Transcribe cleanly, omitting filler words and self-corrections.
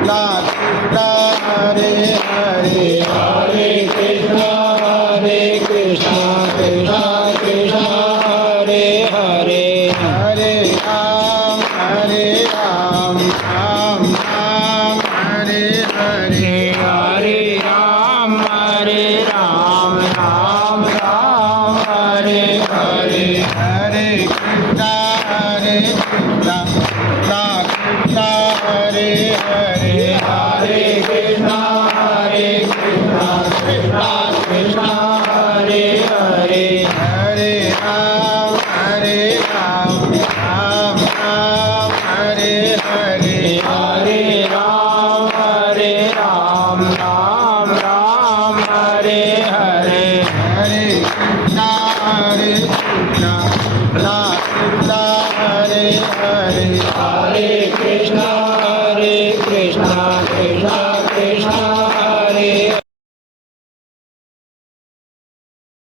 Krishna Hare Hare Hare Krishna Krishna Krishna Hare Hare Hare Ram Ram Ram Hare Hare Hare Ram Ram Ram Hare Hare Hare Krishna Krishna Hare Hare Hare Krishna Krishna Krishna Hare Hare Hare Ram Ram Hare Hare Hare Ram Ram Hare Hare Hare Krishna Krishna Hare Hare Hare Krishna Krishna